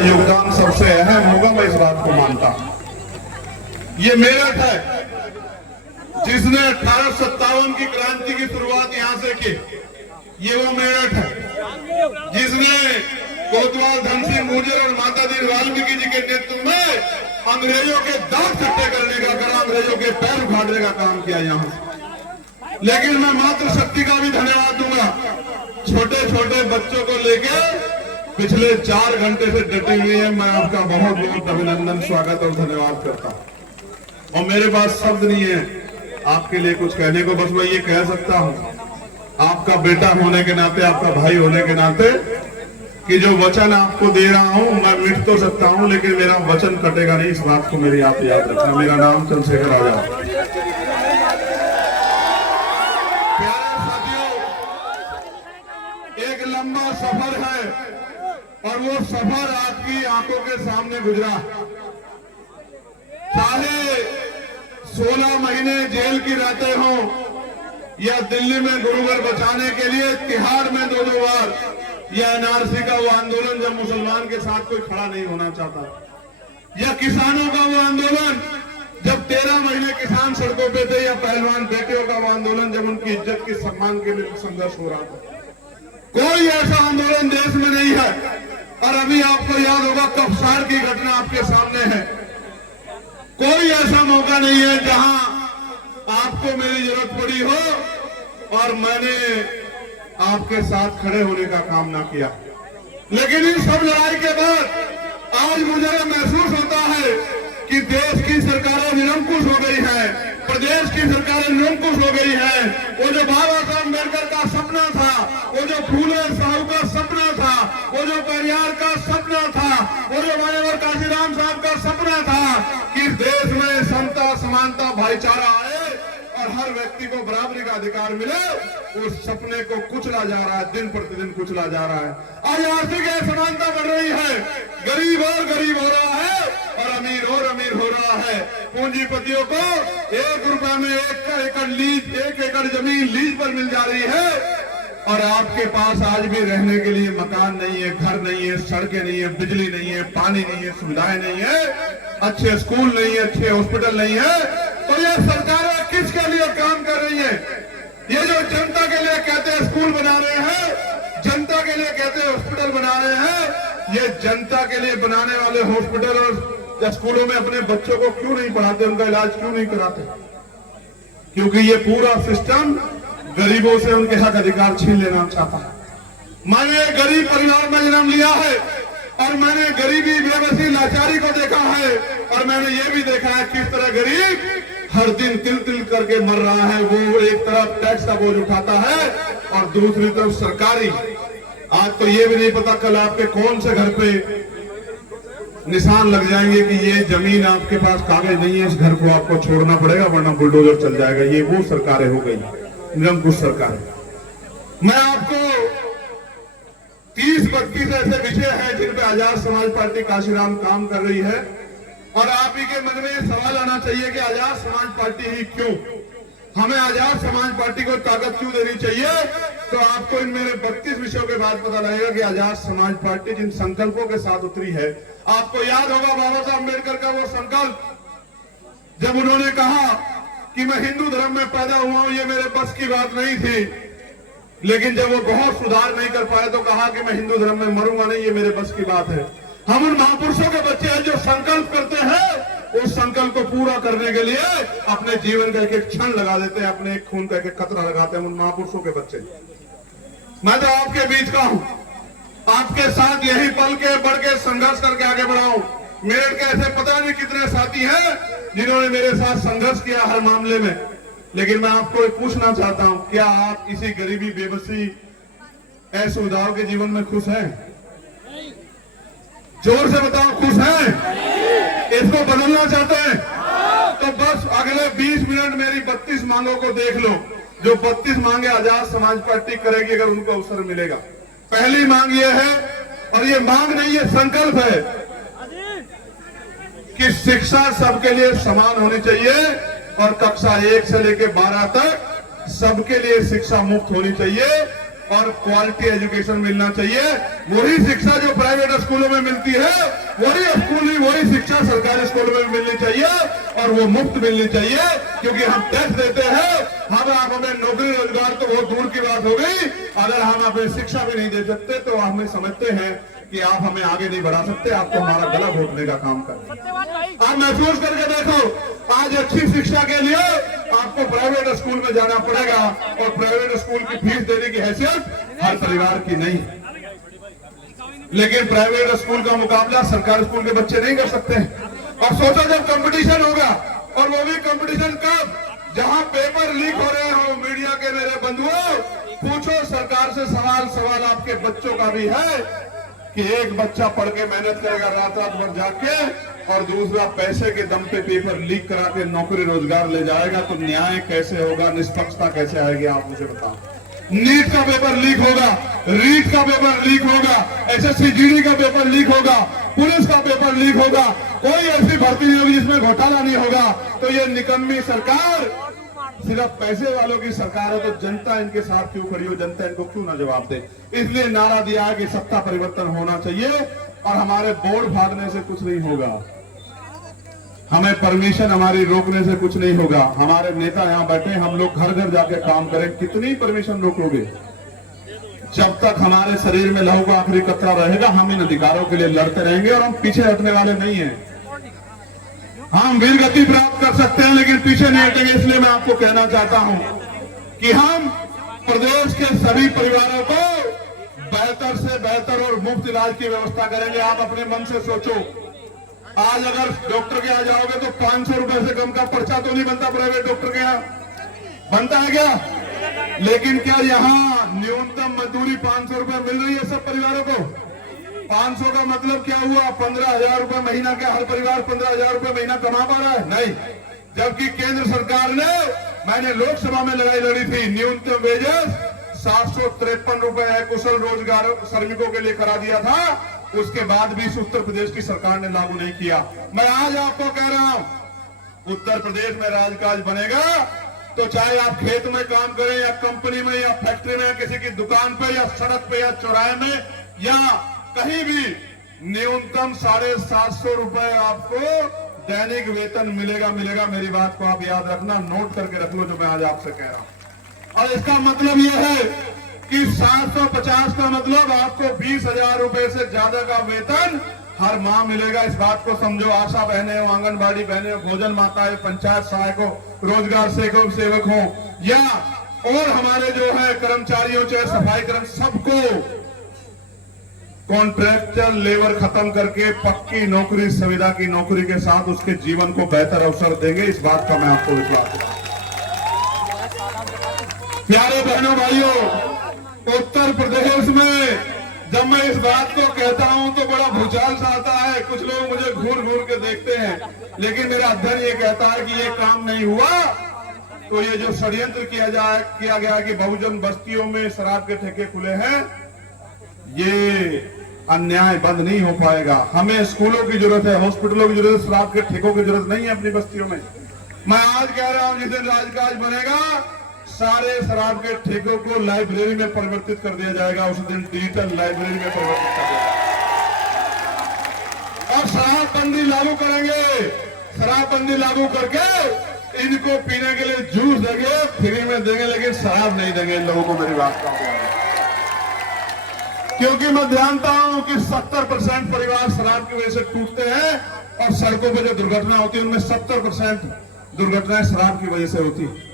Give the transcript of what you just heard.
योगदान सबसे अहम होगा, मैं इस बात को मानता हूं। ये मेरठ है जिसने 1857 की क्रांति की शुरुआत यहां से की। ये वो मेरठ है जिसने कोतवाल धन सिंह गुर्जर और माता दी वाल्मीकि जी के नेतृत्व में अंग्रेजों के दांत खट्टे करने का काम, अंग्रेजों के पैर उखाड़ने का काम किया यहां से। लेकिन मैं मातृशक्ति का भी धन्यवाद दूंगा। छोटे छोटे बच्चों को लेके पिछले 4 घंटे से डटे हुए हैं। मैं आपका बहुत बहुत अभिनंदन, स्वागत और धन्यवाद करता हूं। और मेरे पास शब्द नहीं है आपके लिए कुछ कहने को, बस मैं ये कह सकता हूं आपका बेटा होने के नाते, आपका भाई होने के नाते, कि जो वचन आपको दे रहा हूं मैं मिट तो सकता हूं लेकिन मेरा वचन कटेगा नहीं। इस बात को मेरी आप याद रखना। मेरा नाम चंद्रशेखर आजाद। प्यारे साथियों, एक लंबा सफर है और वो सफर आपकी आंखों के सामने गुजरा। चाहे 16 महीने जेल की रातें हो या दिल्ली में गुरुघर बचाने के लिए तिहाड़ में 2-2 बार, या एनआरसी का वो आंदोलन जब मुसलमान के साथ कोई खड़ा नहीं होना चाहता, या किसानों का वो आंदोलन जब 13 महीने किसान सड़कों पे थे, या पहलवान बेटियों का वो आंदोलन जब उनकी इज्जत के सम्मान के लिए संघर्ष हो रहा था। कोई ऐसा आंदोलन देश में नहीं है। और अभी आपको याद होगा कफसार की घटना आपके सामने है। कोई ऐसा मौका नहीं है जहां आपको मेरी जरूरत पड़ी हो और मैंने आपके साथ खड़े होने का काम ना किया। लेकिन इन सब लड़ाई के बाद आज मुझे महसूस होता है कि देश की सरकारें निरंकुश हो गई हैं, प्रदेश की सरकारें निरंकुश हो गई हैं। वो जो बाबा साहब अम्बेडकर का सपना था, वो जो फूले साहू का सपना था, वो जो पेरियार का सपना था, वो जो मान्यवर काशीराम साहब का सपना था कि देश में समता, समानता, भाईचारा आए और हर व्यक्ति को बराबरी का अधिकार मिले, उस सपने को कुचला जा रहा है, दिन प्रतिदिन कुचला जा रहा है। आज आर्थिक असमानता बढ़ रही है, गरीब और गरीब हो रहा है और अमीर और अमीर हो रहा है। पूंजीपतियों को 1 रुपए में 1 एकड़ लीज, 1 एकड़ जमीन लीज पर मिल जा रही है और आपके पास आज भी रहने के लिए मकान नहीं है, घर नहीं है, सड़कें नहीं है, बिजली नहीं है, पानी नहीं है, सुविधाएं नहीं है, अच्छे स्कूल नहीं है, अच्छे हॉस्पिटल नहीं है। तो ये सरकारें किसके लिए काम कर रही है? ये जो जनता के लिए कहते हैं स्कूल बना रहे हैं, जनता के लिए कहते हैं हॉस्पिटल बना रहे हैं, ये जनता के लिए बनाने वाले हॉस्पिटल और स्कूलों में अपने बच्चों को क्यों नहीं पढ़ाते, उनका इलाज क्यों नहीं कराते? क्योंकि ये पूरा सिस्टम गरीबों से उनके हक अधिकार छीन लेना चाहता है। मैंने गरीब परिवार में जन्म लिया है और मैंने गरीबी, बेबसी, लाचारी को देखा है और मैंने ये भी देखा है किस तरह गरीब हर दिन तिल तिल करके मर रहा है। वो एक तरफ टैक्स का बोझ उठाता है और दूसरी तरफ सरकारी, आज तो ये भी नहीं पता कल आपके कौन से घर पे निशान लग जाएंगे कि ये जमीन आपके पास कागज नहीं है, इस घर को आपको छोड़ना पड़ेगा वरना बुलडोजर चल जाएगा। ये वो सरकारें हो गई, निरंकुश सरकारें। मैं आपको 30-32 ऐसे विषय हैं जिन पे आजाद समाज पार्टी काशीराम काम कर रही है और आप ही के मन में ये सवाल आना चाहिए कि आजाद समाज पार्टी ही क्यों? हमें आजाद समाज पार्टी को ताकत क्यों देनी चाहिए? तो आपको इन मेरे 32 विषयों के बाद पता लगेगा कि आजाद समाज पार्टी जिन संकल्पों के साथ उतरी है। आपको याद होगा बाबा साहब अम्बेडकर का वो संकल्प, जब उन्होंने कहा कि मैं हिंदू धर्म में पैदा हुआ हूं, ये मेरे बस की बात नहीं थी, लेकिन जब वो बहुत सुधार नहीं कर पाए तो कहा कि मैं हिंदू धर्म में मरूंगा नहीं, ये मेरे बस की बात है। हम उन महापुरुषों के बच्चे हैं जो संकल्प करते हैं, उस संकल्प को पूरा करने के लिए अपने जीवन का एक क्षण लगा देते हैं, अपने खून का एक कतरा लगाते हैं, उन महापुरुषों के बच्चे। मैं तो आपके बीच का हूं, आपके साथ यही पल के बढ़ के संघर्ष करके आगे बढ़ा हूं। मेरठ के ऐसे पता नहीं कितने साथी हैं जिन्होंने मेरे साथ संघर्ष किया हर मामले में। लेकिन मैं आपको एक पूछना चाहता हूं, क्या आप इसी गरीबी, बेबसी, असुविधाओं के जीवन में खुश हैं? जोर से बताओ, खुश हैं? इसको बदलना चाहते हैं? तो बस अगले 20 मिनट मेरी 32 मांगों को देख लो, जो 32 मांगे आजाद समाज पार्टी करेगी अगर उनको अवसर मिलेगा। पहली मांग ये है, और ये मांग नहीं, ये संकल्प है कि शिक्षा सबके लिए समान होनी चाहिए और कक्षा 1 से लेकर 12 तक सबके लिए शिक्षा मुफ्त होनी चाहिए। और क्वालिटी एजुकेशन मिलना चाहिए। वही शिक्षा जो प्राइवेट स्कूलों में मिलती है, वही शिक्षा सरकारी स्कूलों में मिलनी चाहिए और वो मुफ्त मिलनी चाहिए, क्योंकि हम टैक्स देते हैं। हम आप हमें नौकरी रोजगार तो बहुत दूर की बात हो गई, अगर हम हमें शिक्षा भी नहीं दे सकते तो हमें समझते हैं कि आप हमें आगे नहीं बढ़ा सकते, आपको हमारा गला घोटने का काम कर। आप महसूस करके देखो, आज अच्छी शिक्षा के लिए आपको प्राइवेट स्कूल में जाना पड़ेगा और प्राइवेट स्कूल की फीस देने की हैसियत हर परिवार की नहीं है। लेकिन प्राइवेट स्कूल का मुकाबला सरकारी स्कूल के बच्चे नहीं कर सकते। और सोचो जब कंपटीशन होगा, और वो भी कंपटीशन कब, जहां पेपर लीक हो रहे हो। मीडिया के मेरे बंधुओं, पूछो सरकार से सवाल आपके बच्चों का भी है कि एक बच्चा पढ़ के मेहनत करेगा रात रात भर जाके, और दूसरा पैसे के दम पे पेपर लीक करा के नौकरी रोजगार ले जाएगा, तो न्याय कैसे होगा, निष्पक्षता कैसे आएगी, आप मुझे बताओ। नीट का पेपर लीक होगा, रीट का पेपर लीक होगा, एसएससी जीडी का पेपर लीक होगा, पुलिस का पेपर लीक होगा, कोई ऐसी भर्ती नहीं होगी जिसमें घोटाला नहीं होगा। तो ये निकम्मी सरकार सिर्फ पैसे वालों की सरकार है, तो जनता इनके साथ क्यों खड़ी हो, जनता इनको क्यों ना जवाब दे। इसलिए नारा दिया है कि सत्ता परिवर्तन होना चाहिए, और हमारे बोर्ड भागने से कुछ नहीं होगा, हमें परमिशन हमारी रोकने से कुछ नहीं होगा। हमारे नेता यहाँ बैठे, हम लोग घर घर जाके काम करें, कितनी परमिशन रोकोगे। जब तक हमारे शरीर में लहू का आखिरी कतरा रहेगा, हम इन अधिकारों के लिए लड़ते रहेंगे, और हम पीछे हटने वाले नहीं हैं। हम वीर गति प्राप्त कर सकते हैं लेकिन पीछे नहीं हटेंगे। इसलिए मैं आपको कहना चाहता हूं कि हम प्रदेश के सभी परिवारों को बेहतर से बेहतर और मुफ्त इलाज की व्यवस्था करेंगे। आप अपने मन से सोचो, आज अगर डॉक्टर के यहाँ जाओगे तो 500 रुपए से कम का पर्चा तो नहीं बनता प्राइवेट डॉक्टर के यहाँ, बनता है क्या? लेकिन क्या यहाँ न्यूनतम मजदूरी 500 रुपए मिल रही है सब परिवारों को? 500 का मतलब क्या हुआ? 15,000 रुपए महीना। क्या हर परिवार 15,000 रुपए महीना कमा पा रहा है? नहीं। जबकि केंद्र सरकार ने, मैंने लोकसभा में लड़ाई लड़ी थी, न्यूनतम वेजेस 753 रुपए है कुशल रोजगार श्रमिकों के लिए करा दिया था, उसके बाद भी इस उत्तर प्रदेश की सरकार ने लागू नहीं किया। मैं आज आपको कह रहा हूं, उत्तर प्रदेश में राजकाज बनेगा तो चाहे आप खेत में काम करें या कंपनी में या फैक्ट्री में या किसी की दुकान पर या सड़क पे या चौराहे में या कहीं भी, न्यूनतम 750 रुपए आपको दैनिक वेतन मिलेगा। मेरी बात को आप याद रखना, नोट करके रख लो जो मैं आज आपसे कह रहा हूं। और इसका मतलब यह है कि 750 का मतलब आपको 20,000 रुपए से ज्यादा का वेतन हर माह मिलेगा। इस बात को समझो। आशा बहने हो, आंगनबाड़ी बहने हो, भोजन माताएं, पंचायत सहायक हो, रोजगार सेवक हो, या और हमारे जो है कर्मचारियों, चाहे सफाई कर्मचारी, सबको कॉन्ट्रैक्चुअल लेबर खत्म करके पक्की नौकरी, सुविधा की नौकरी के साथ उसके जीवन को बेहतर अवसर देंगे। इस बात का मैं आपको विश्वास दिलाता हूं। प्यारे बहनों भाइयों, उत्तर प्रदेश में जब मैं इस बात को कहता हूं तो बड़ा भूचाल सा आता है। कुछ लोग मुझे घूर घूर के देखते हैं, लेकिन मेरा अध्ययन ये कहता है कि ये काम नहीं हुआ तो ये जो षड्यंत्र किया गया कि बहुजन बस्तियों में शराब के ठेके खुले हैं, ये अन्याय बंद नहीं हो पाएगा। हमें स्कूलों की जरूरत है, हॉस्पिटलों की जरूरत है, शराब के ठेकों की जरूरत नहीं है अपनी बस्तियों में। मैं आज कह रहा हूं, जिस दिन राजकाज बनेगा सारे शराब के ठेकों को लाइब्रेरी में परिवर्तित कर दिया जाएगा। उस दिन डिजिटल लाइब्रेरी में परिवर्तित कर दिया जाएगा और शराबबंदी लागू करेंगे। शराबबंदी लागू करके इनको पीने के लिए जूस देंगे, फ्री में देंगे, लेकिन शराब नहीं देंगे इन लोगों को। मेरी बात का, क्योंकि मैं जानता हूं कि 70% परिवार शराब की वजह से टूटते हैं और सड़कों पर जो दुर्घटना होती है उनमें 70% दुर्घटनाएं शराब की वजह से होती है।